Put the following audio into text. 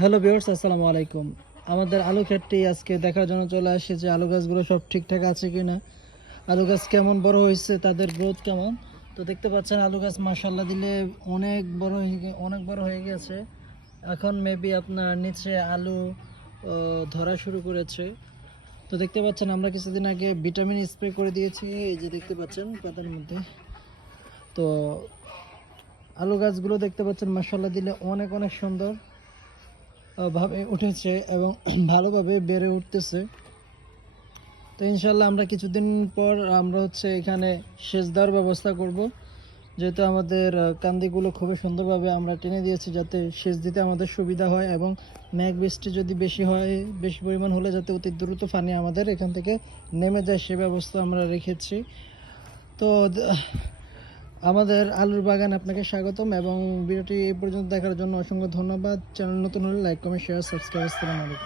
Hello viewers, আসসালামু আলাইকুম। আমাদের আলু ক্ষেতটি আজকে দেখার জন্য চলে আসছে যে আলু গাছগুলো সব ঠিকঠাক আছে কিনা, আলু গাছ কেমন বড় হয়েছে, তাদের গ্রোথ কেমন। তো দেখতে পাচ্ছেন আলু গাছ মাশাআল্লাহ দিলে অনেক বড় হয়ে গেছে। এখন মেবি আপনার নিচে আলু ধরা শুরু করেছে। তো দেখতে পাচ্ছেন আমরা কিছুদিন আগে ভিটামিন স্প্রে করে দিয়েছি, এই যে দেখতে পাচ্ছেন পাতার মধ্যে। তো আলু গাছগুলো দেখতে পাচ্ছেন মাশাআল্লাহ দিলে অনেক অনেক সুন্দর ভাবে উঠেছে এবং ভালোভাবে বেড়ে উঠতেছে। তো ইনশাল্লাহ আমরা কিছুদিন পর আমরা এখানে সেচ দেওয়ার ব্যবস্থা করব, যেহেতু আমাদের কান্দিগুলো খুবই সুন্দরভাবে আমরা টেনে দিয়েছি যাতে সেচ দিতে আমাদের সুবিধা হয়, এবং মেঘ বৃষ্টি যদি বেশি হয়, বেশি পরিমাণ হলে যাতে অতি দ্রুত পানি আমাদের এখান থেকে নেমে যায় সে ব্যবস্থা আমরা রেখেছি। তো আমাদের আলুর বাগান আপনাকে স্বাগতম, এবং ভিডিওটি এই পর্যন্ত দেখার জন্য অসংখ্য ধন্যবাদ। চ্যানেল নতুন হলে লাইক কমেন্ট শেয়ার সাবস্ক্রাইব করুন।